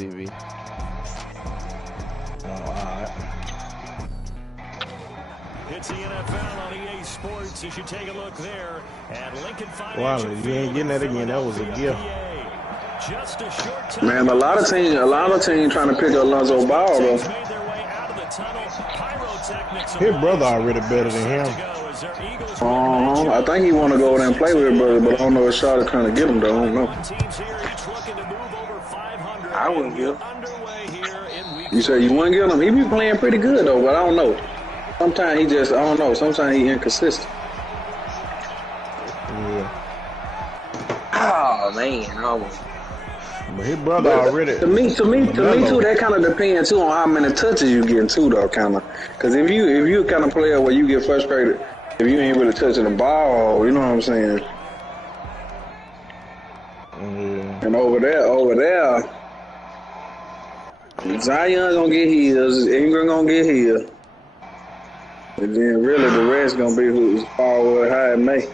DB. Oh, all right. It's the NFL on EA Sports as you take a look there at Lincoln Financial Wow, Field. you ain't getting that again. That was a gift. Just a short time. Man, a lot of teams trying to pick up Alonzo Ball though. Made their way out of the tunnel. Pyrotechnics His brother already better than him. I think he want to go over there and play with his brother, but I don't know if Charlotte trying to get him though. I don't know. I wouldn't give. You say you wouldn't get him? He be playing pretty good though, but I don't know. Sometimes he just, I don't know. Sometimes he inconsistent. Yeah. Oh man, almost. But his brother already. To me too, that kind of depends too on how many touches you get too though, kind of. Because if you kind of player where you get frustrated if you ain't really touching the ball, you know what I'm saying? Yeah. And over there, Zion gonna get his, Ingram gonna get his. And then really the rest gonna be who's forward high and May.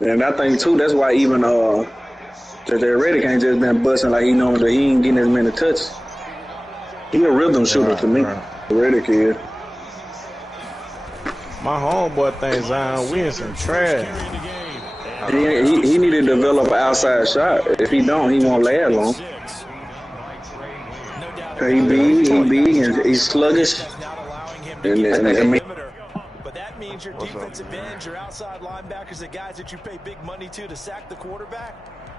And I think too that's why even JJ Reddick ain't just been busting like he normally. He ain't getting as many touches. He a rhythm shooter to me. Reddick is. My homeboy thinks Zion Williamson trash. He need to develop an outside shot. If he don't, he won't last long. He big and he's sluggish. But that means your defensive ends, your outside linebackers, the guys that you pay big money to sack the quarterback,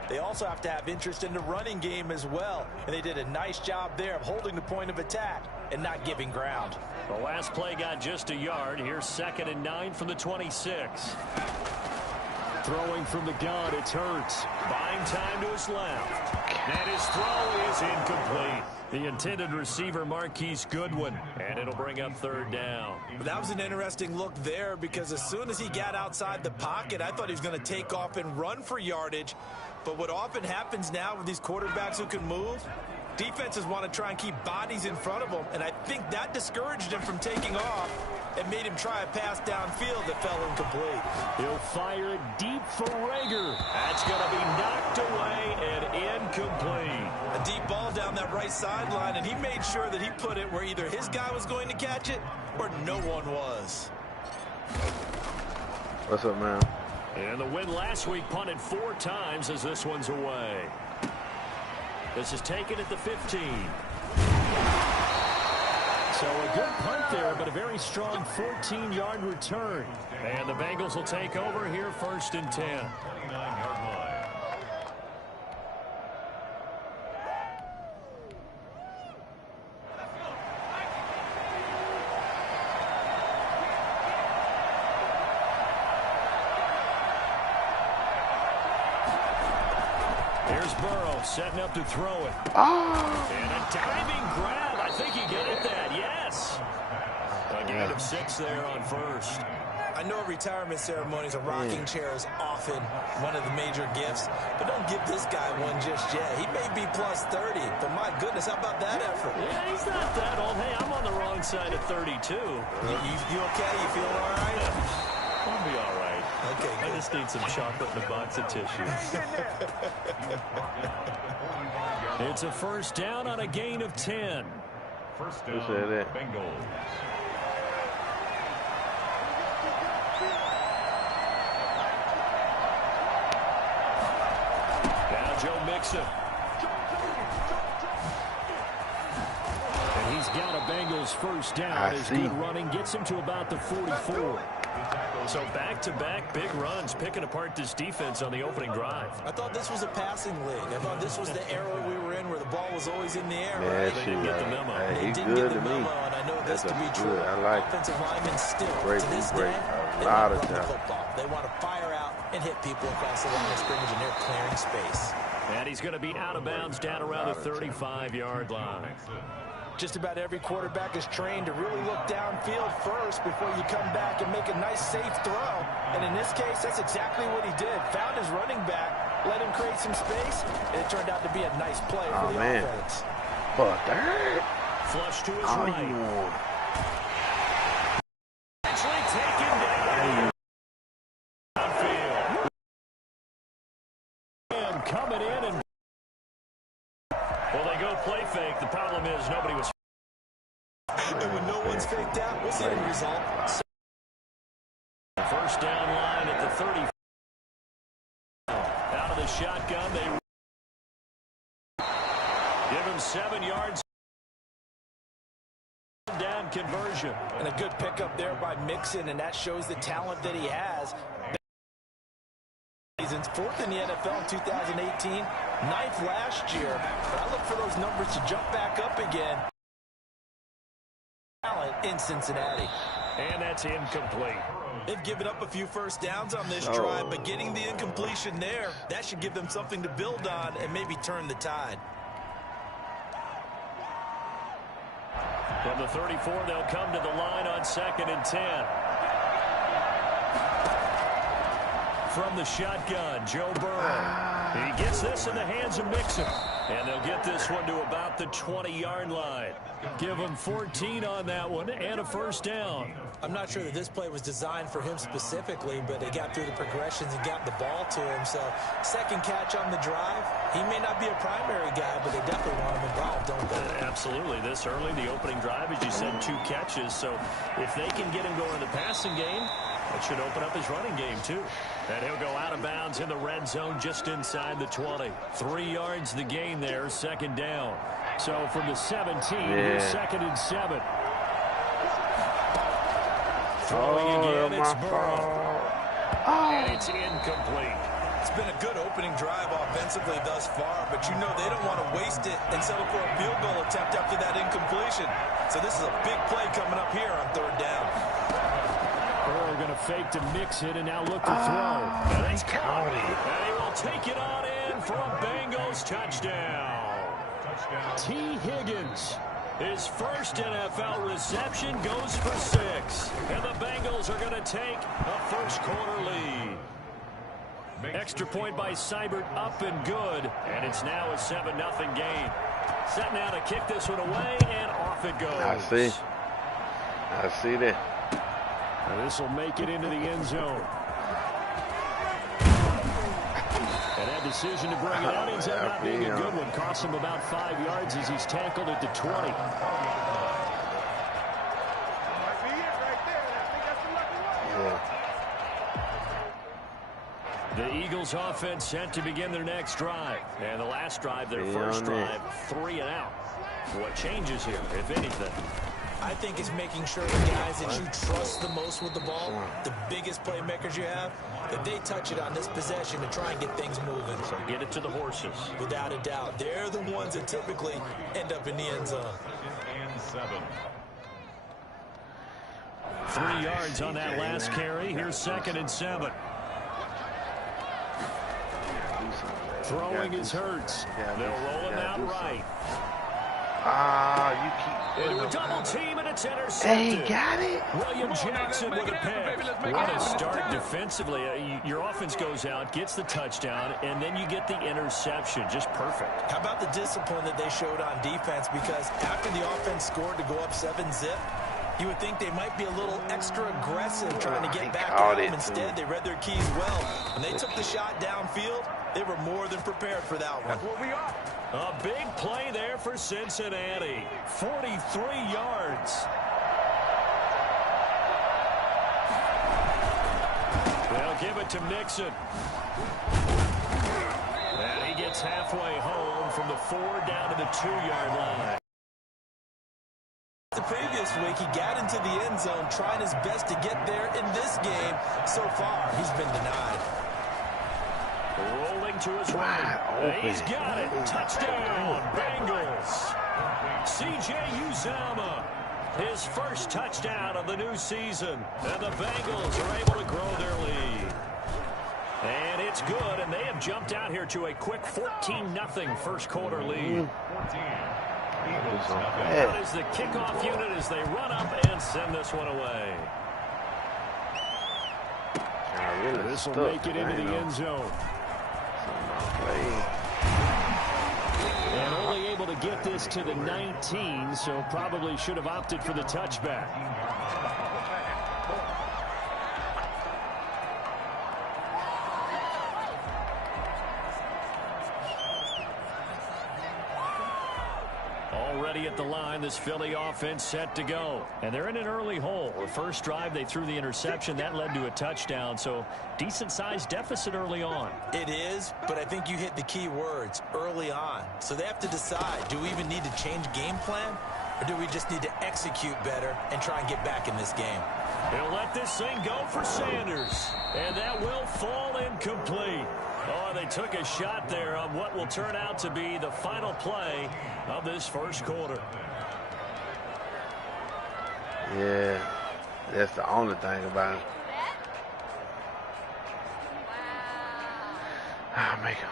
they also have to have interest in the running game as well. And they did a nice job there of holding the point of attack and not giving ground. The last play got just a yard. Here's 2nd and 9 from the 26. Throwing from the gun, it's Hurts. Buying time to his left. And his throw is incomplete. The intended receiver, Marquise Goodwin. And it'll bring up 3rd down. That was an interesting look there because as soon as he got outside the pocket, I thought he was going to take off and run for yardage. But what often happens now with these quarterbacks who can move, defenses want to try and keep bodies in front of them. And I think that discouraged him from taking off and made him try a pass downfield that fell incomplete. He'll fire it deep for Rager. That's going to be knocked away and incomplete. A deep ball down that right sideline, and he made sure that he put it where either his guy was going to catch it or no one was. What's up, man? And the win last week punted 4 times as this one's away. This is taken at the 15. So a good punt there, but a very strong 14-yard return. And the Bengals will take over here 1st and 10. Here's Burrow setting up to throw it. Oh. And a diving grab. I think he get that. Yes. A gain of 6 there on 1st. I know at retirement ceremonies, a rocking chair is often one of the major gifts, but don't give this guy one just yet. He may be plus 30, but my goodness, how about that effort? Yeah, he's not that old. Hey, I'm on the wrong side of 32. You okay? You feeling all right? I'll be all right. Okay, I just need some chocolate and a box of tissues. It's a 1st down on a gain of 10. First down, Bengals. Now Joe Mixon. And he's got a Bengals 1st down. His good running gets him to about the 44. So back-to-back big runs, picking apart this defense on the opening drive. I thought this was a passing league. I thought this was the era we were in where the ball was always in the air. Yeah, right? They didn't get the memo. They didn't get the memo, and I know this to be true. I like offensive linemen still, great, to this great. day, A they lot want of to run the time. football. They want to fire out and hit people across the line of scrimmage, and they're clearing space. And he's going to be out of bounds down around the 35-yard line. Just about every quarterback is trained to really look downfield first before you come back and make a nice, safe throw. And in this case, that's exactly what he did. Found his running back, let him create some space, and it turned out to be a nice play for the offense. Fuck that. Flush to his right. Well, they go play fake. The problem is nobody was. And when no one's faked out, what's the end result? First down line at the 30. Out of the shotgun, they give him 7 yards. Down conversion. And a good pickup there by Mixon, and that shows the talent that he has. He's 4th in the NFL in 2018, 9th last year. But I look for those numbers to jump back up again. Talent in Cincinnati. And that's incomplete. They've given up a few first downs on this drive, but getting the incompletion there, that should give them something to build on and maybe turn the tide. From the 34, they'll come to the line on 2nd and 10. From the shotgun, Joe Burrow. He gets this in the hands of Mixon. And they'll get this one to about the 20-yard line. Give him 14 on that one and a first down. I'm not sure that this play was designed for him specifically, but they got through the progressions and got the ball to him. So, second catch on the drive. He may not be a primary guy, but they definitely want him involved, don't they? Absolutely. This early, the opening drive, as you said, 2 catches. So, if they can get him going in the passing game, that should open up his running game, too. And he'll go out of bounds in the red zone just inside the 20. 3 yards the gain there, 2nd down. So from the 17, here's 2nd and 7. Throwing again, it's Burrow. And it's incomplete. It's been a good opening drive offensively thus far, but you know they don't want to waste it and settle for a field goal attempt after that incompletion. So this is a big play coming up here on 3rd down. Burrow going to fake to mix it and now look to throw. And he's caught. And he will take it on in for a Bengals touchdown. T. Higgins, his first NFL reception, goes for 6. And the Bengals are going to take a first-quarter lead. Extra point by Seibert, up and good. And it's now a 7-0 game. Set now to kick this one away, and off it goes. I see that. This will make it into the end zone. And that decision to bring it out ends up not being a good one. Cost him about 5 yards as he's tackled at the 20. The Eagles offense set to begin their next drive. And the last drive, their first drive, 3 and out. What changes here, if anything? I think it's making sure the guys that you trust the most with the ball, the biggest playmakers you have, that they touch it on this possession to try and get things moving. So get it to the horses. Without a doubt. They're the ones that typically end up in the end zone. 3 yards on that last carry. Here's 2nd and 7. Throwing is Hurts. They'll roll him out right. You keep Into a double team, and it's intercepted. Hey, got it. William Jackson with a pick. What a start defensively. Your offense goes out, gets the touchdown, and then you get the interception. Just perfect. How about the discipline that they showed on defense? Because after the offense scored to go up 7-zip, you would think they might be a little extra aggressive trying to get back at them. Instead, they read their keys well. When they took the shot downfield, they were more than prepared for that one. That's what we are. A big play there for Cincinnati. 43 yards. They'll give it to Mixon. And he gets halfway home from the 4 down to the 2-yard line. The previous week, he got into the end zone trying his best to get there. In this game, so far, he's been denied. Rolling to his right. He's got it. Touchdown, Bengals. C.J. Uzomah, his first touchdown of the new season. And the Bengals are able to grow their lead. And it's good, and they have jumped out here to a quick 14-0 first-quarter lead. That is the kickoff unit as they run up and send this one away. This will make it into the end zone. And only able to get this to the 19, so probably should have opted for the touchback. Already at the line, this Philly offense set to go. And they're in an early hole. The first drive, they threw the interception. That led to a touchdown. So decent-sized deficit early on. It is, but I think you hit the key words, early on. So they have to decide, do we even need to change game plan? Or do we just need to execute better and try and get back in this game? They'll let this thing go for Sanders. And that will fall incomplete. Oh, they took a shot there on what will turn out to be the final play of this first quarter. Yeah, that's the only thing about it. I'll make him.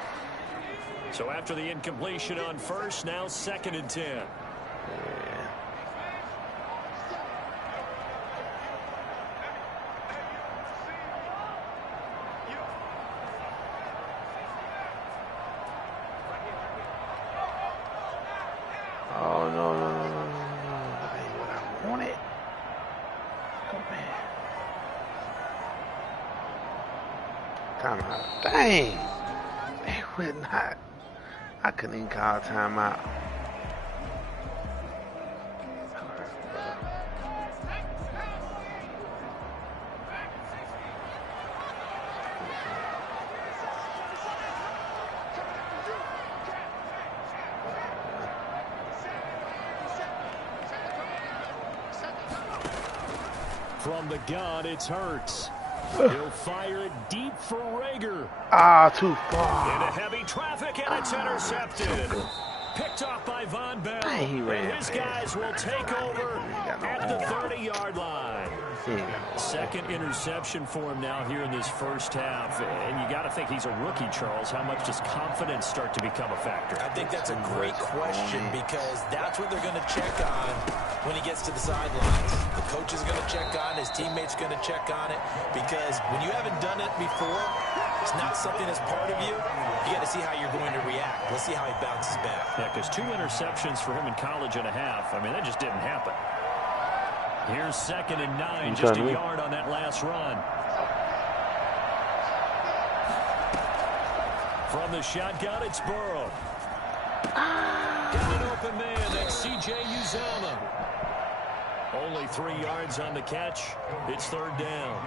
So after the incompletion on first, now 2nd and 10. Yeah. Oh, no. That ain't what I wanted. Oh, man. Timeout. Dang. They would not. I couldn't even call timeout. From the gun, it's Hurts. He'll fire it deep for Rager. Ah, too Into far. heavy traffic, and it's intercepted. Picked off by Von Bell. Dang, he ran And his past. guys will take over at the 30-yard line. Second interception for him now here in this first half. And you got to think he's a rookie, Charles. How much does confidence start to become a factor? I think that's a great question because that's what they're going to check on when he gets to the sidelines. The coach is going to check on, his teammates going to check on it because when you haven't done it before, it's not something that's part of you. You got to see how you're going to react. Let's see how he bounces back. Yeah, because 2 interceptions for him in college and a half. I mean, that just didn't happen. Here's 2nd and 9, just a yard on that last run. From the shotgun, it's Burrow. Got an open man, that's C.J. Uzomah. Only 3 yards on the catch. It's 3rd down.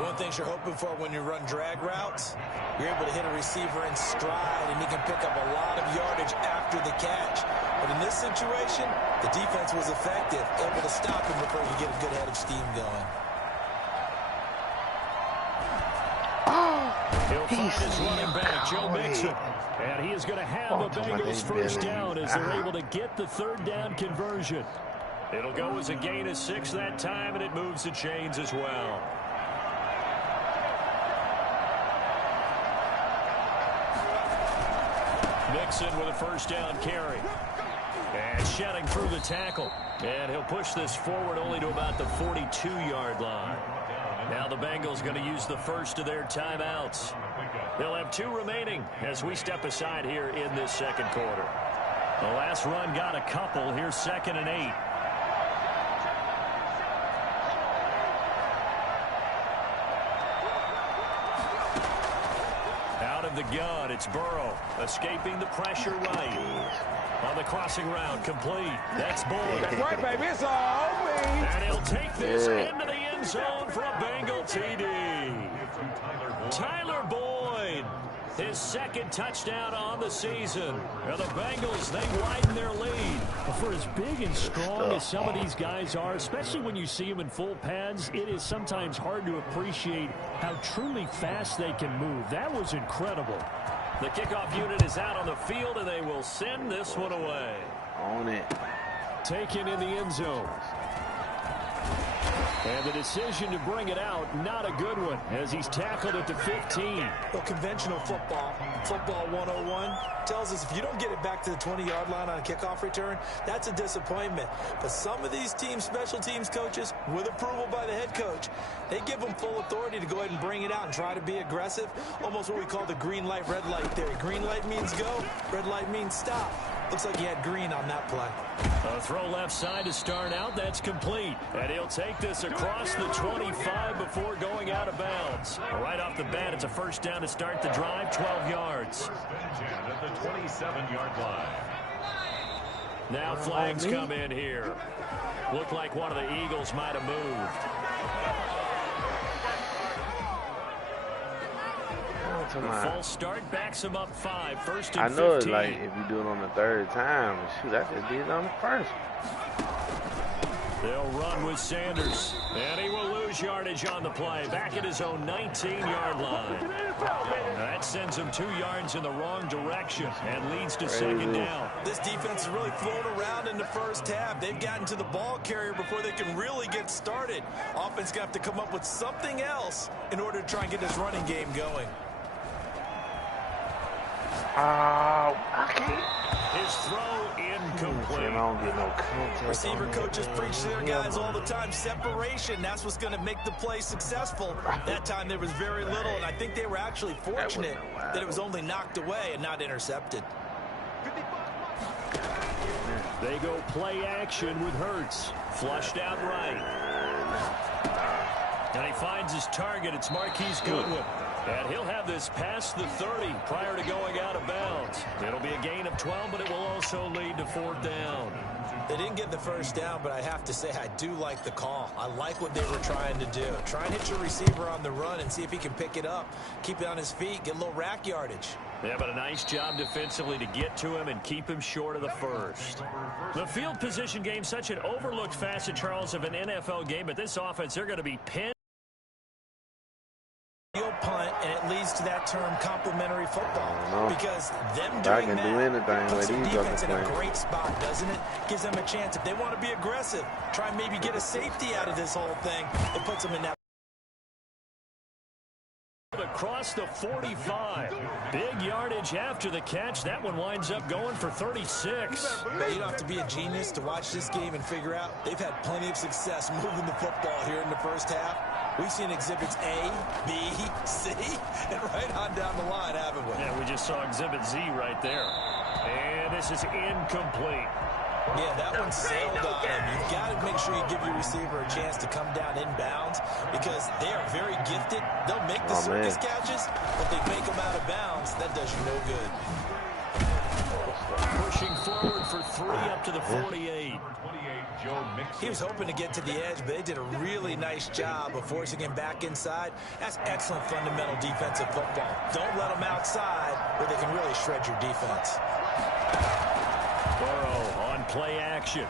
One thing you're hoping for when you run drag routes, you're able to hit a receiver in stride, and he can pick up a lot of yardage after the catch. But in this situation, the defense was effective, able to stop him before he get a good head of steam going. He'll find his running back, Joe Mixon. And he is going to have the Bengals first down as they're able to get the 3rd down conversion. It'll go as a gain of 6 that time, and it moves the chains as well. Mixon with a first down carry. And shedding through the tackle. And he'll push this forward only to about the 42-yard line. Now the Bengals going to use the first of their timeouts. They'll have 2 remaining as we step aside here in this 2nd quarter. The last run got a couple. Here's 2nd and 8. Out of the gun, it's Burrow, escaping the pressure right. On the crossing route, complete. That's Boyd. That's right, baby. It's all me. And he'll take this into the end zone for a Bengal TD. Tyler Boyd, his 2nd touchdown on the season. And the Bengals, they widen their lead. For as big and strong as some of these guys are, especially when you see them in full pads, it is sometimes hard to appreciate how truly fast they can move. That was incredible. The kickoff unit is out on the field, and they will send this one away. On it. Taken in the end zone. And the decision to bring it out, not a good one, as he's tackled at the 15. Well, conventional football 101, tells us if you don't get it back to the 20-yard line on a kickoff return, that's a disappointment. But some of these team special teams coaches, with approval by the head coach, they give them full authority to go ahead and bring it out and try to be aggressive, almost what we call the green light, red light theory. Green light means go, red light means stop. Looks like he had green on that play. A throw left side to start out. That's complete. And he'll take this across the 25 before going out of bounds. Right off the bat, it's a first down to start the drive, 12 yards. At the 27-yard line. Now flags come in here. Looked like one of the Eagles might have moved. The false start backs him up 5. First and 15. I know it's like if you do it on the third time, shoot, I just did it on the first. They'll run with Sanders, and he will lose yardage on the play. Back at his own 19-yard line. That sends him 2 yards in the wrong direction and leads to second down. This defense is really flown around in the first half. They've gotten to the ball carrier before they can really get started. Offense going to have to come up with something else in order to try and get this running game going. I can't. His throw incomplete. I don't get no contact. Receiver coaches preach to their guys all the time. Separation, that's what's going to make the play successful. That time there was very little, and I think they were actually fortunate that it was only knocked away and not intercepted. They go play action with Hurts. Flushed out right. And he finds his target. It's Marquise Goodwin. And he'll have this past the 30 prior to going out of bounds. It'll be a gain of 12, but it will also lead to 4th down. They didn't get the first down, but I have to say I do like the call. I like what they were trying to do. Try and hit your receiver on the run and see if he can pick it up. Keep it on his feet, get a little rack yardage. Yeah, but a nice job defensively to get to him and keep him short of the first. The field position game, such an overlooked facet, Charles, of an NFL game, but this offense, they're going to be pinned. Punt, and it leads to that term complementary football, because them doing that puts the defense in a great spot, doesn't it? Gives them a chance. If they want to be aggressive, try and maybe get a safety out of this whole thing, it puts them in that. Across the 45. Big yardage after the catch. That one winds up going for 36. But you don't have to be a genius to watch this game and figure out they've had plenty of success moving the football here in the first half. We've seen exhibits A, B, C, and right on down the line, haven't we? Yeah, we just saw exhibit Z right there. And this is incomplete. Yeah, that one sailed on him. You've got to make sure you give your receiver a chance to come down inbounds, because they are very gifted. They'll make the circus catches, but they make them out of bounds. That does you no good. Pushing forward for 3 up to the 48. He was hoping to get to the edge, but they did a really nice job of forcing him back inside. That's excellent fundamental defensive football. Don't let them outside where they can really shred your defense. Burrow on play action.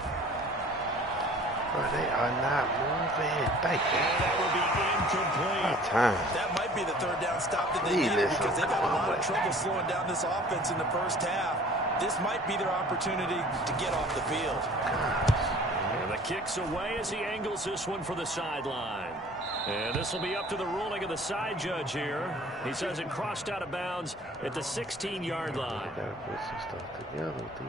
They are not moving. Thank you. And that will be incomplete. That might be the 3rd down stop that they need, because they've had a lot of trouble slowing down this offense in the first half. This might be their opportunity to get off the field. And the kick's away as he angles this one for the sideline. And this will be up to the ruling of the side judge here. He says it crossed out of bounds at the 16-yard line. Gotta put some stuff together, dude.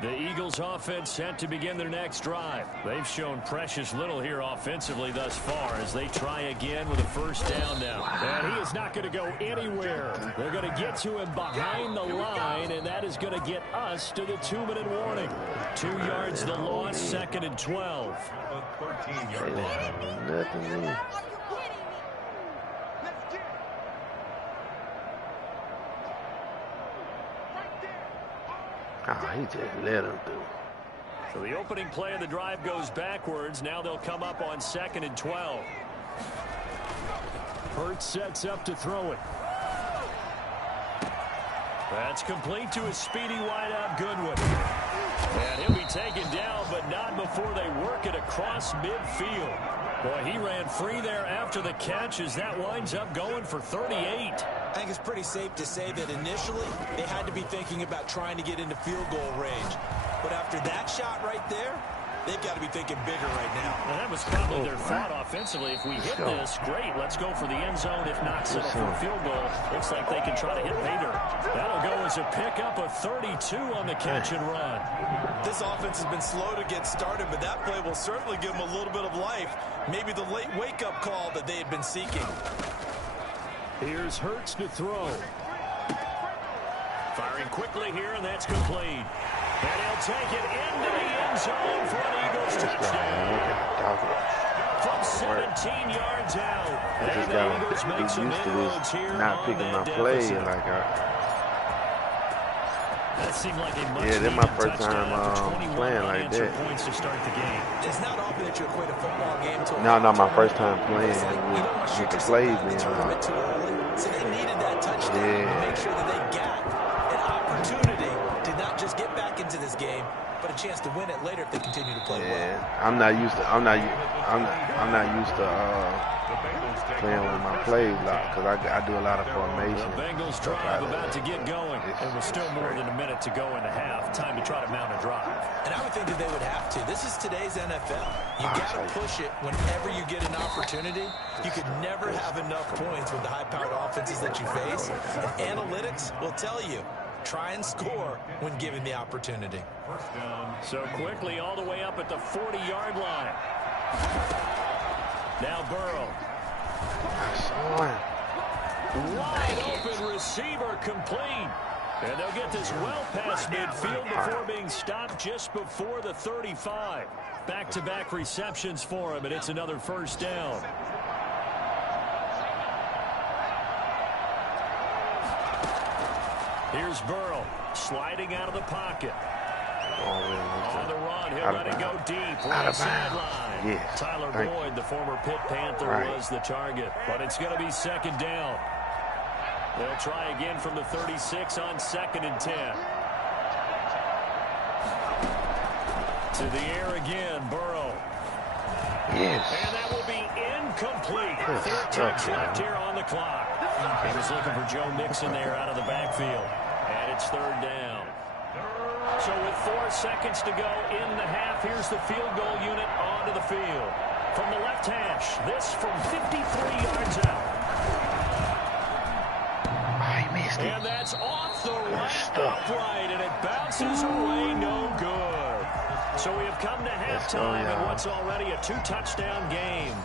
The Eagles offense set to begin their next drive. They've shown precious little here offensively thus far as they try again with a 1st down now. And he is not going to go anywhere. They're going to get to him behind the line, and that is going to get us to the 2-minute warning. 2 yards the loss, 2nd and 12. Nothing. Oh, he just let him do. So the opening play of the drive goes backwards. Now they'll come up on 2nd and 12. Hurts sets up to throw it. That's complete to a speedy wideout Goodwin. And he'll be taken down, but not before they work it across midfield. Boy, he ran free there after the catch as that winds up going for 38. I think it's pretty safe to say that initially they had to be thinking about trying to get into field goal range. But after that shot right there, they've got to be thinking bigger right now. Well, that was probably their thought offensively. If we hit this, great. Let's go for the end zone. If not, settle for a field goal. Looks like they can try to hit later. That'll go as a pickup of 32 on the catch and run. This offense has been slow to get started, but that play will certainly give them a little bit of life. Maybe the late wake-up call that they had been seeking. Here's Hurts to throw. Firing quickly here, and that's complete. And he'll take it into the end zone for an Eagles touchdown. For about 17 yards out. I just gotta be used to this, not picking my play like That seemed like a much yeah, this is my first time playing like that. Points to start the game. It's not often that you equate a football game to a No, my first time playing with the plays being so they needed that touchdown to make sure that they got an opportunity to not just get back into this game, but a chance to win it later if they continue to play well. I'm not used to playing with my plays a lot because I do a lot of formation. The Bengals drive about to get going, and with still more than a minute to go in the half. Time to try to mount a drive. And I would think that they would have to. This is today's NFL. You got to push it whenever you get an opportunity. You could never have enough points with the high-powered offenses that you face. And analytics will tell you, try and score when given the opportunity. So quickly all the way up at the 40-yard line. Now Burrow. Wide open receiver complete. And they'll get this well past midfield before being stopped just before the 35. Back-to-back receptions for him, and it's another first down. Here's Burrow sliding out of the pocket. On the run, he'll let it go deep. Right sideline. Yes. Tyler Boyd, the former Pitt Panther, was the target. But it's going to be second down. They'll try again from the 36 on 2nd and 10. To the air again, Burrow. Yes. And that will be incomplete. 4 ticks left here on the clock. He was looking for Joe Mixon there out of the backfield. And it's 3rd down. So with 4 seconds to go in the half, here's the field goal unit onto the field. From the left hash, this from 53 yards out. I missed it. And that's off the right upright, and it bounces away, no good. So we have come to halftime in what's already a 2-touchdown game.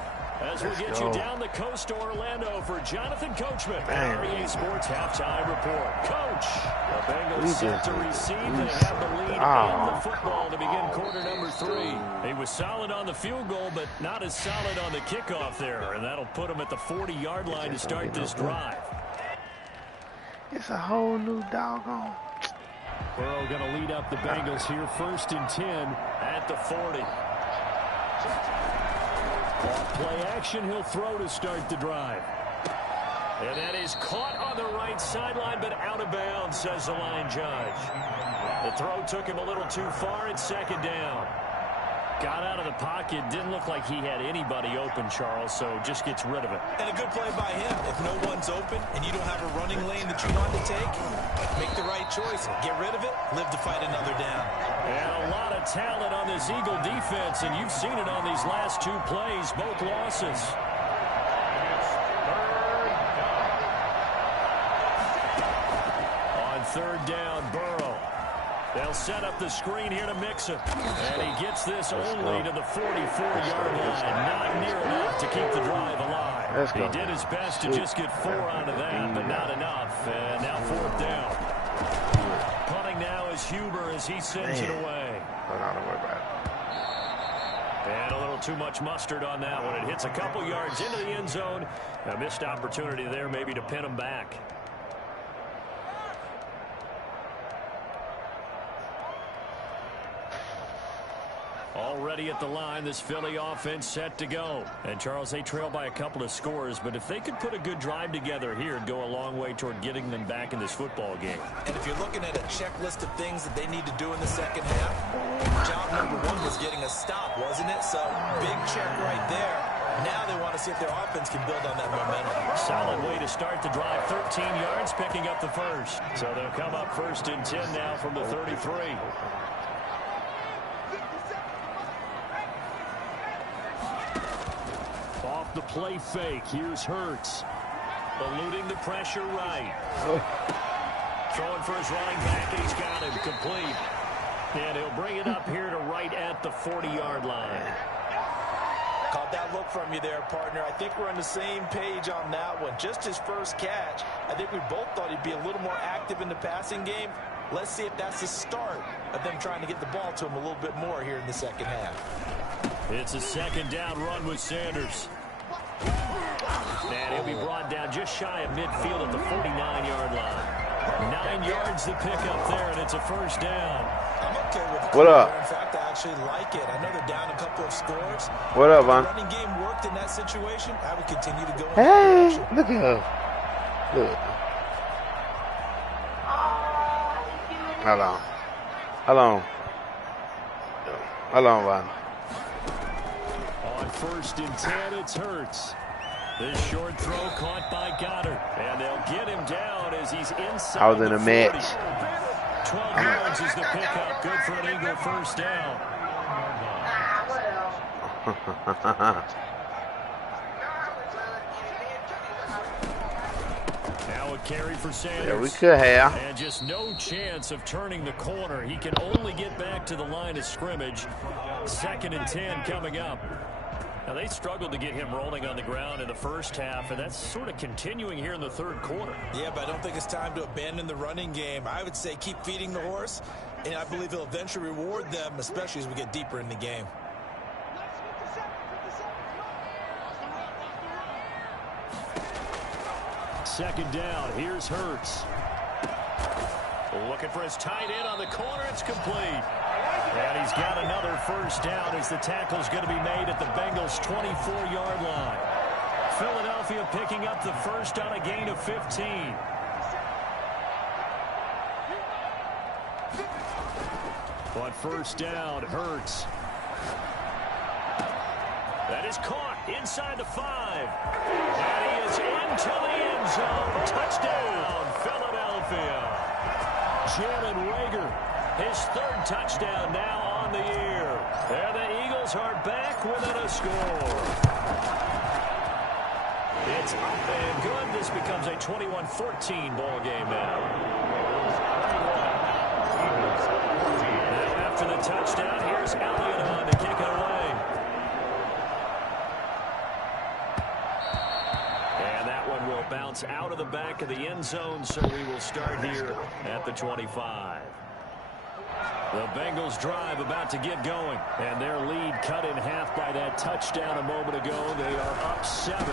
As we get you down the coast to Orlando for Jonathan Coachman, REA Sports Halftime Report. Coach, the Bengals set to receive. They have the lead in the football to begin quarter number 3. He was solid on the field goal, but not as solid on the kickoff there, and that'll put him at the 40-yard line to start this drive. It's a whole new doggone. Burrow going to lead up the Bengals here, 1st and 10 at the 40. Off play action, he'll throw to start the drive. And that is caught on the right sideline, but out of bounds, says the line judge. The throw took him a little too far. It's 2nd down. Got out of the pocket. Didn't look like he had anybody open, Charles, so just gets rid of it. And a good play by him. If no one's open and you don't have a running lane that you want to take, make the right choice. Get rid of it. Live to fight another down. And a lot of talent on this Eagle defense, and you've seen it on these last 2 plays, both losses. On 3rd down, Burrow. They'll set up the screen here to Mixon. And he gets this only to the 44-yard line. Not near enough to keep the drive alive. He did his best to just get 4 out of that, but not enough. And now 4th down. Punting now is Huber as he sends it away. And a little too much mustard on that one. It hits a couple yards into the end zone. A missed opportunity there maybe to pin him back. Already at the line, this Philly offense set to go. And Charles, they trail by a couple of scores, but if they could put a good drive together here, it'd go a long way toward getting them back in this football game. And if you're looking at a checklist of things that they need to do in the second half, job number 1 was getting a stop, wasn't it? So big check right there. Now they want to see if their offense can build on that momentum. Solid way to start the drive. 13 yards, picking up the first. So they'll come up 1st and 10 now from the 33. Off the play fake, here's Hurts. Eluding the pressure right. Throwing for his running back, and he's got him complete. And he'll bring it up here to right at the 40-yard line. Caught that look from you there, partner. I think we're on the same page on that one. Just his first catch. I think we both thought he'd be a little more active in the passing game. Let's see if that's the start of them trying to get the ball to him a little bit more here in the second half. It's a second down run with Sanders. And he'll be brought down just shy of midfield at the 49-yard line. 9 yards to pick up there, and it's a first down. I'm okay with it. What up? In fact, I actually like it. I know they're down a couple of scores. What up, man? The running game worked in that situation. I would continue to go in Hey, that direction. look at her. Look. Hold on. Hold on. Hold on, man. On 1st and 10, it's Hurts. This short throw caught by Goddard. And they'll get him down as he's inside. I was in the a 40. match. 12 yards is the pickup. Good for an Eagle first down. Now a carry for Sanders. Yeah, we could have. And just no chance of turning the corner. He can only get back to the line of scrimmage. 2nd and 10 coming up. Now, they struggled to get him rolling on the ground in the first half, and that's sort of continuing here in the 3rd quarter. Yeah, but I don't think it's time to abandon the running game. I would say keep feeding the horse, and I believe he'll eventually reward them, especially as we get deeper in the game. Second down. Here's Hurts. Looking for his tight end on the corner. It's complete. And he's got another first down as the tackle's going to be made at the Bengals' 24-yard line. Philadelphia picking up the first on a gain of 15. On 1st down, Hurts. That is caught inside the 5. And he is into the end zone. Touchdown, Philadelphia. Jalen Reagor, his 3rd touchdown now on the year. And the Eagles are back within a score. It's up and good. This becomes a 21-14 ball game now. Now after the touchdown, here's Elliott on to kick it away. And that one will bounce out of the back of the end zone, so we will start here at the 25. The Bengals drive about to get going, and their lead cut in half by that touchdown a moment ago. They are up 7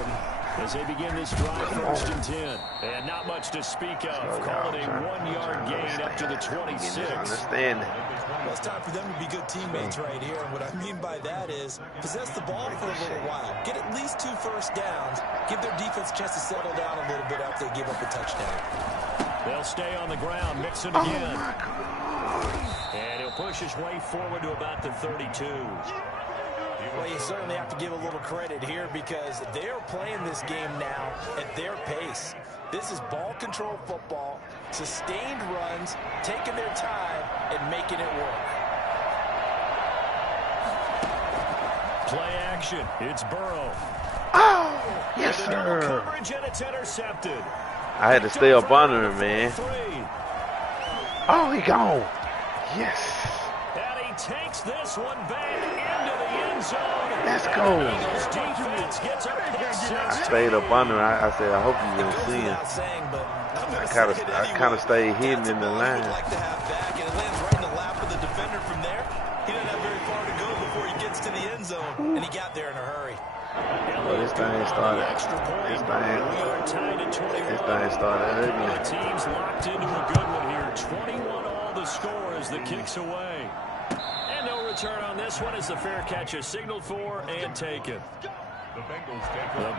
as they begin this drive 1st and 10. And not much to speak of. Call it a 1-yard gain up to the 26. Understand. Well, it's time for them to be good teammates right here. And what I mean by that is possess the ball for a little while. Get at least 2 first downs. Give their defense a chance to settle down a little bit after they give up a touchdown. They'll stay on the ground. Mix it again. And he'll push his way forward to about the 32. Well, you certainly have to give a little credit here because they're playing this game now at their pace. This is ball control football, sustained runs, taking their time, and making it work. Play action. It's Burrow. Oh, yes, sir. Coverage, and it's intercepted. I had to stay up under him, man. Oh, he gone. Yes. And he takes this one back into the end zone. Let's go. Defense gets a pick six. I stayed up under him. I said, I hope you didn't see him. I kind of stayed hidden in the line. Like to have back, and it lands right in the lap of the defender from there. He doesn't have very far to go before he gets to the end zone, and he got there in a hurry. Well, this thing started. This thing started ugly. The team's locked into a good one here. 21 all the score as the kick's away. And no return on this one as the fair catch is signaled for and taken. The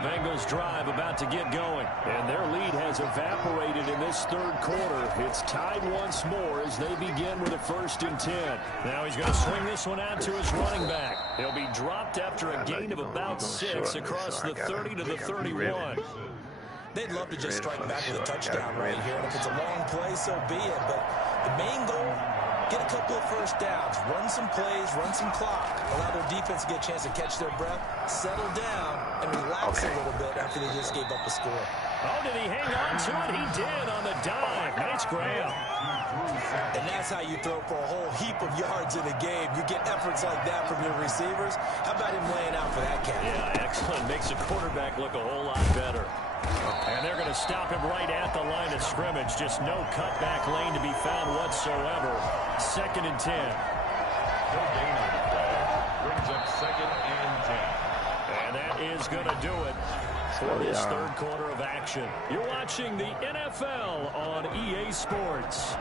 Bengals drive about to get going, and their lead has evaporated in this 3rd quarter. It's tied once more as they begin with a 1st and 10. Now he's going to swing this one out to his running back. He'll be dropped after a gain of about 6 across the 30 to the 31. They'd love to just strike back with a touchdown right here, and if it's a long play, so be it. But the main goal, get a couple of first downs, run some plays, run some clock, allow their defense to get a chance to catch their breath, settle down, and relax a little bit after they just gave up a score. Oh, did he hang on to it? He did on the dive. Nice grab. And that's how you throw for a whole heap of yards in a game. You get efforts like that from your receivers. How about him laying out for that cat? Yeah, excellent. Makes the quarterback look a whole lot better. And they're going to stop him right at the line of scrimmage. Just no cutback lane to be found whatsoever. 2nd and 10. 2nd and 10. And that is going to do it for this third quarter of action. You're watching the NFL on EA Sports.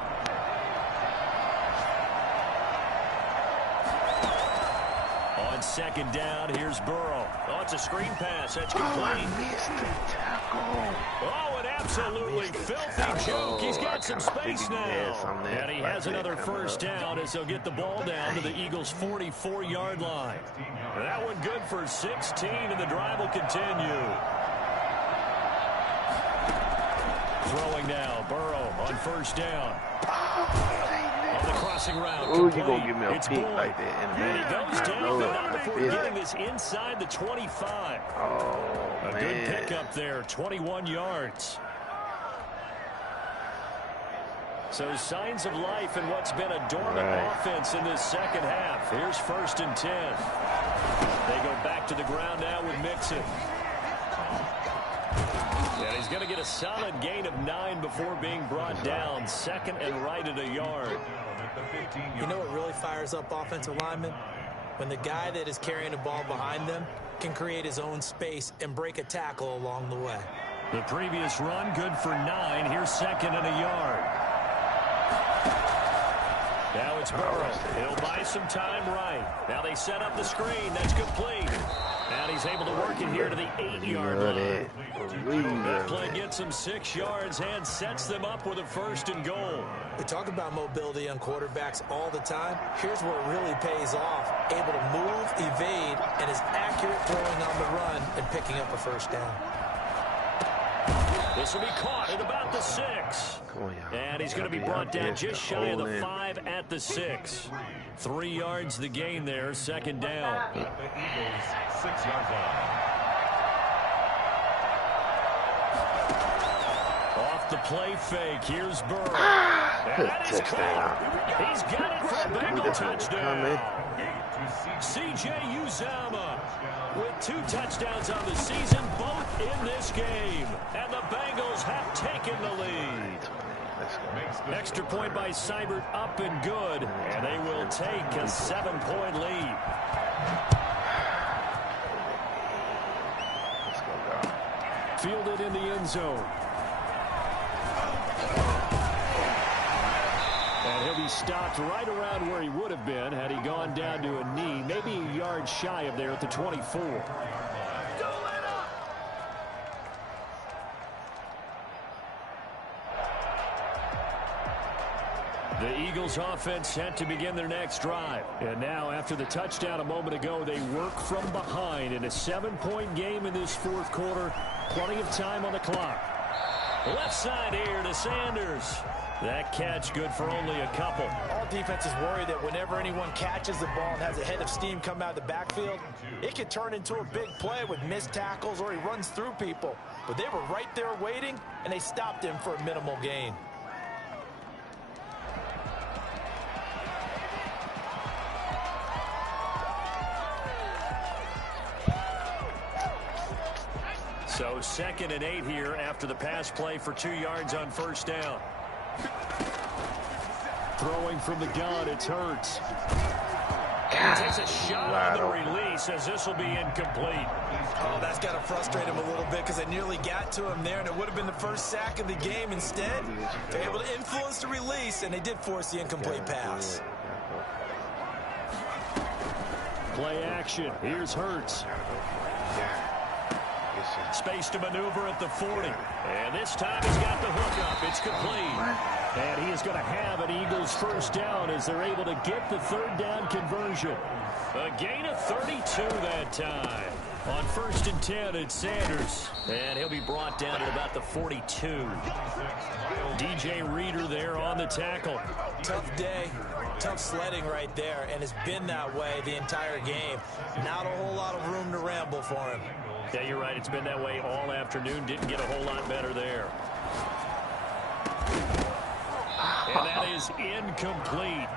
On 2nd down, here's Burrow. Oh, it's a screen pass. That's complete. Oh, an absolutely filthy joke. He's got some space now. And he has another first down as they'll get the ball down to the Eagles' 44-yard line. That one good for 16, and the drive will continue. Throwing now, Burrow on first down. On the crossing route. Ooh, you gonna give me a pick like that in a minute. And he goes down, but not before getting this inside the 25. Oh, a good pickup there, 21 yards. So signs of life in what's been a dormant offense in this second half. Here's 1st and 10. They go back to the ground now with Mixon. And he's going to get a solid gain of 9 before being brought down. 2nd and right at a yard. You know what really fires up offensive linemen? When the guy that is carrying the ball behind them can create his own space and break a tackle along the way. The previous run good for 9. Here's 2nd and a yard. Now it's Burrow. He'll buy some time right. Now they set up the screen. That's complete. And he's able to work it here to the 8-yard line. That play gets him 6 yards and sets them up with a 1st and goal. We talk about mobility on quarterbacks all the time. Here's where it really pays off. Able to move, evade, and is accurate throwing on the run and picking up a first down. This will be caught at about the 6. And he's going to be brought down just shy of the 5 at the 6. 3 yards the gain there, 2nd down. The Eagles' 6-yard line. Off the play fake, here's Burrow. And that is caught. He's got it for a Bengal touchdown. C.J. Uzomah with 2 touchdowns on the season, both in this game. And the Bengals have taken the lead. Extra point by Seibert up and good. And they will take a 7-point lead. Fielded in the end zone. And he'll be stopped right around where he would have been had he gone down to a knee, maybe a yard shy of there at the 24. The Eagles offense set to begin their next drive. And now after the touchdown a moment ago, they work from behind in a 7-point game in this 4th quarter. Plenty of time on the clock. Left side here to Sanders. That catch good for only a couple. All defenses worry that whenever anyone catches the ball and has a head of steam come out of the backfield, it could turn into a big play with missed tackles or he runs through people. But they were right there waiting, and they stopped him for a minimal gain. So 2nd and 8 here after the pass play for 2 yards on 1st down. Throwing from the gun, it's Hurts. Takes a shot on the release as this will be incomplete. Oh, that's got to frustrate him a little bit because they nearly got to him there, and it would have been the first sack of the game. Instead, they're able to influence the release, and they did force the incomplete pass. Play action. Here's Hurts. Space to maneuver at the 40. And this time he's got the hook up. It's complete. And he is going to have an Eagles 1st down as they're able to get the 3rd down conversion. A gain of 32 that time. On 1st and 10, it's Sanders. And he'll be brought down at about the 42. DJ Reader there on the tackle. Tough day. Tough sledding right there. And it's been that way the entire game. Not a whole lot of room to ramble for him. Yeah, you're right. It's been that way all afternoon. Didn't get a whole lot better there. And that is incomplete.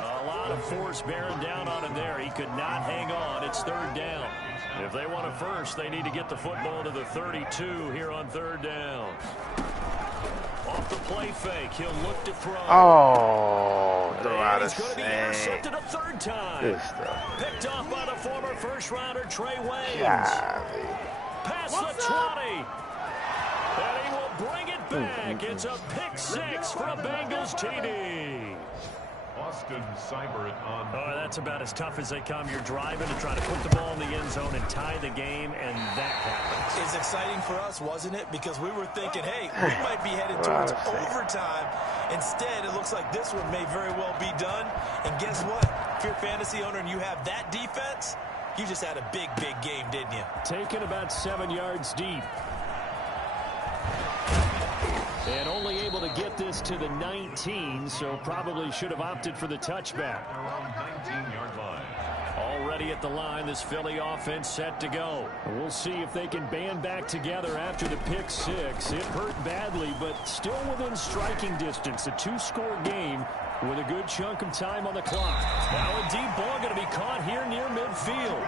A lot of force bearing down on him there. He could not hang on. It's 3rd down. If they want a first, they need to get the football to the 32 here on 3rd down. Off the play fake, he'll look to throw. Oh, throw out of He's going to be intercepted a third time. Good stuff. Picked off by the former first-rounder Trey Waynes. Golly. Past the 20. And he will bring it back. It's a pick six for a Bengals TD. Austin Seibert on. Oh, that's about as tough as they come. You're driving to try to put the ball in the end zone and tie the game, and that happens. It's exciting for us, wasn't it? Because we were thinking, hey, we might be headed towards overtime. Instead, it looks like this one may very well be done. And guess what? If you're a fantasy owner and you have that defense, you just had a big, big game, didn't you? Taken about 7 yards deep. And only able to get this to the 19, so probably should have opted for the touchback. Around 19-yard line. Already at the line, this Philly offense set to go. We'll see if they can band back together after the pick six. It hurt badly, but still within striking distance. A 2-score game with a good chunk of time on the clock. Now a deep ball going to be caught here near midfield.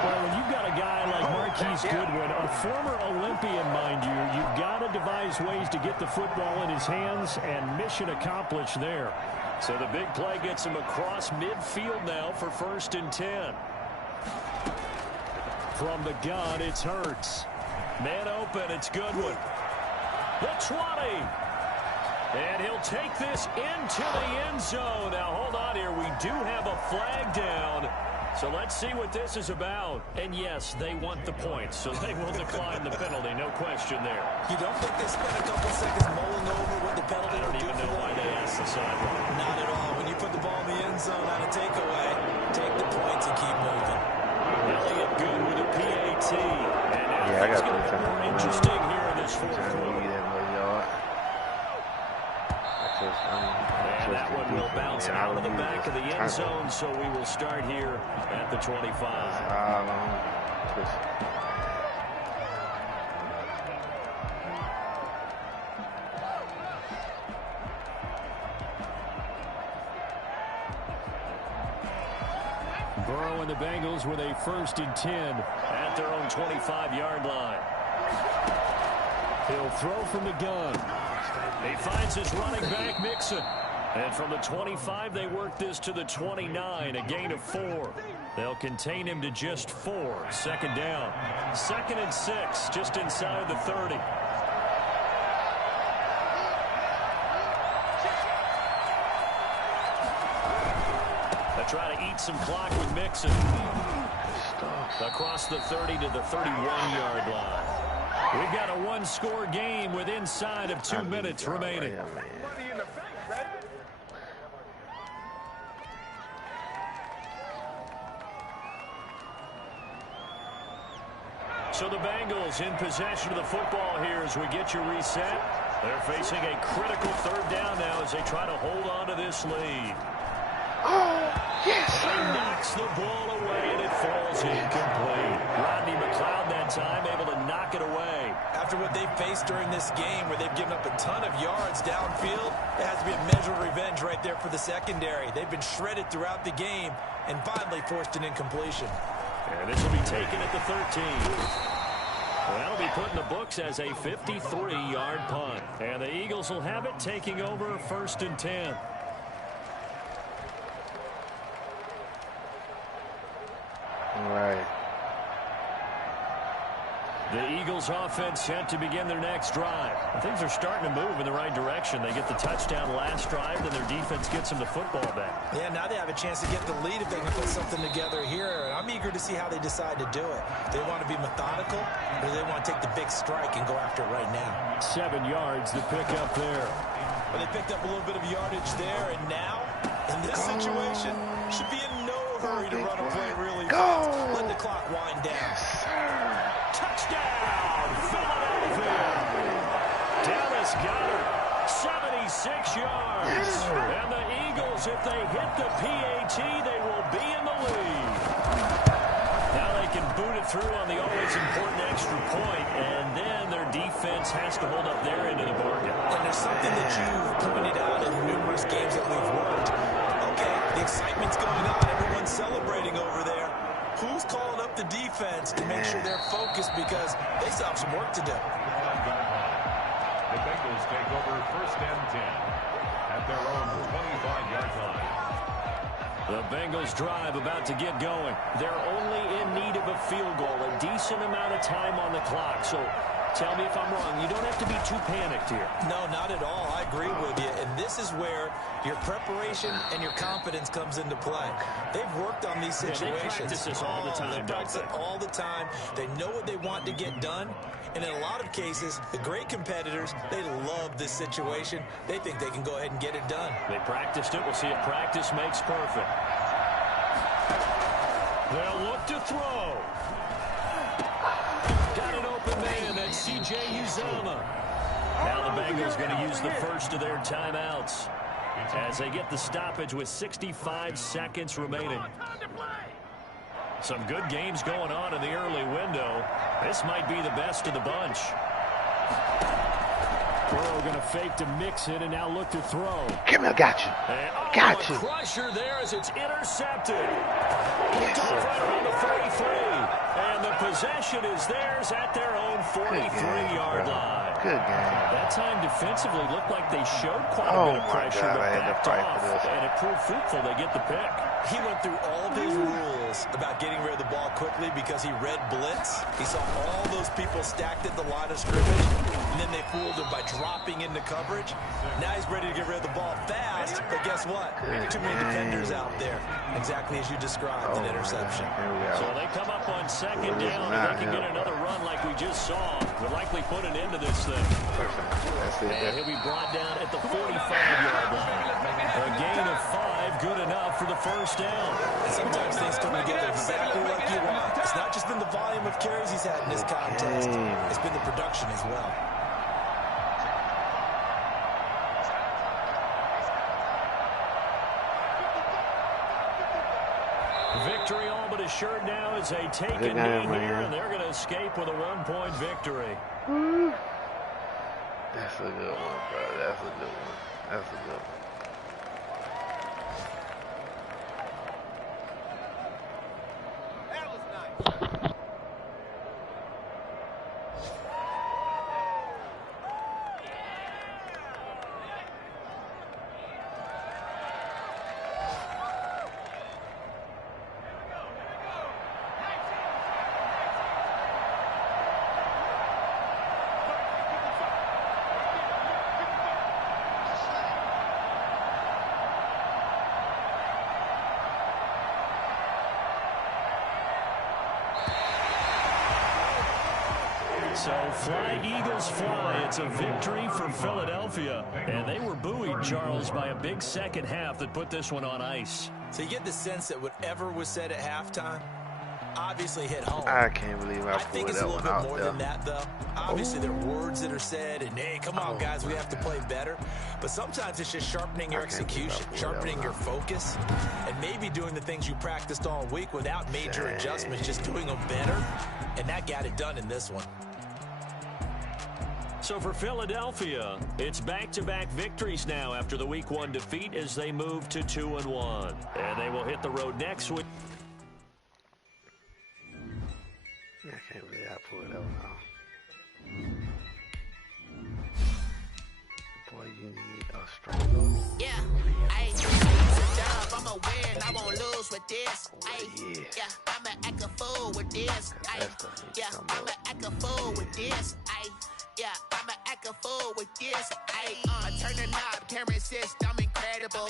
Well, when you've got a guy like Marquise Goodwin, a former Olympian, mind you, you've got to devise ways to get the football in his hands, and mission accomplished there. So the big play gets him across midfield now for 1st and 10. From the gun, it's Hurts. Man open, it's Goodwin. The 20. And he'll take this into the end zone. Now, hold on here. We do have a flag down. So let's see what this is about. And yes, they want the points, so they will decline the penalty. No question there. You don't think they spent a couple seconds mulling over what the penalty I don't would do even for know them? why they asked the sideline. Not at all. When you put the ball in the end zone on a takeaway, take the points and keep moving. Elliott good with a PAT. And now Yeah, I got things get plenty of more time. interesting here in this fourth Trying to quarter. give you that little yard. And that one will bounce out of the back of the end zone, so we will start here at the 25. Burrow and the Bengals with a 1st and 10 at their own 25-yard line. He'll throw from the gun. He finds his running back, Mixon. And from the 25, they work this to the 29, a gain of 4. They'll contain him to just 4. 2nd down. 2nd and 6, just inside the 30. They try to eat some clock with Mixon. Across the 30 to the 31-yard line. We've got a 1-score game with inside of 2 minutes remaining. So the Bengals in possession of the football here as we get you reset. They're facing a critical 3rd down now as they try to hold on to this lead. Yes, He knocks the ball away and it falls incomplete. Rodney McLeod that time able to knock it away. After what they've faced during this game where they've given up a ton of yards downfield, it has to be a measure of revenge right there for the secondary. They've been shredded throughout the game and finally forced an incompletion. And this will be taken at the 13. Well, that'll be put in the books as a 53-yard punt. And the Eagles will have it, taking over 1st and 10. All right. The Eagles offense set to begin their next drive. Things are starting to move in the right direction. They get the touchdown last drive, then their defense gets them the football back. Yeah, now they have a chance to get the lead if they can put something together here. I'm eager to see how they decide to do it. They want to be methodical, or they want to take the big strike and go after it right now. 7 yards, the pickup there. Well, they picked up a little bit of yardage there, and now, in this situation, should be in no hurry to run a play really fast. Let the clock wind down. Touchdown, Philadelphia. Dallas Goedert, 76 yards. And the Eagles, if they hit the PAT, they will be in the lead. Now they can boot it through on the always important extra point, and then their defense has to hold up their end of the bargain. And there's something that you've pointed out in numerous games that we've worked. Okay, the excitement's going on. Everyone's celebrating over there. Who's calling up the defense to make sure they're focused because they still have some work to do? The Bengals The Bengals drive about to get going. They're only in need of a field goal, a decent amount of time on the clock. So tell me if I'm wrong. You don't have to be too panicked here. No, not at all. I agree with you. And this is where your preparation and your confidence comes into play. They've worked on these situations. They practice this all the time. They practice it all the time. They know what they want to get done. And in a lot of cases, the great competitors, they love this situation. They think they can go ahead and get it done. They practiced it. We'll see if practice makes perfect. They'll look to throw. Got an open man. That's C.J. Uzomah. Now the Bengals going to use the first of their timeouts as they get the stoppage with 65 seconds remaining. Some good games going on in the early window. This might be the best of the bunch. Burrow going to fake to mix it and now look to throw. Come here, got you. Got you. Crusher there as it's intercepted. Picked off right around the 43. And the possession is theirs at their own 43-yard line. Good game. That time defensively looked like they showed quite a bit of pressure, but backed off, and it proved fruitful. They get the pick. He went through all of his rules about getting rid of the ball quickly because he read blitz. He saw all those people stacked at the line of scrimmage, and then they fooled him by dropping into coverage. Now he's ready to get rid of the ball fast, but guess what? Too many defenders out there. Exactly as you described, an interception. So they come up on second down, and they can get another run like we just saw. Would likely put an end to this thing. And he'll be brought down at the 45-yard line. A gain of 5, good enough for the first down. And sometimes things come together exactly like you want. It's not just been the volume of carries he's had in this contest. It's been the production as well. Victory all but assured now as they take a knee here, and they're going to escape with a 1-point victory. That's a good one, bro. That's a good one. That's a good one. So fly, Eagles fly. It's a victory for Philadelphia. And they were buoyed, Charles, by a big second half that put this one on ice. So you get the sense that whatever was said at halftime obviously hit home. I can't believe I think pulled it's a that little one bit out more there. than that, though. Obviously, there are words that are said, and hey, come on, guys, we have to play better. But sometimes it's just sharpening your execution, sharpening your focus, and maybe doing the things you practiced all week without major adjustments, just doing them better. And that got it done in this one. So for Philadelphia, it's back-to-back victories now after the Week 1 defeat as they move to 2-1. And they will hit the road next week. I can't believe I pulled that one off. Boy, you need a strong. Yeah, I'ma win, I won't lose with this. I'ma act a fool with this. I'ma act a fool with this. I'ma act a fool with this. I turn the knob, camera assist, I'm incredible.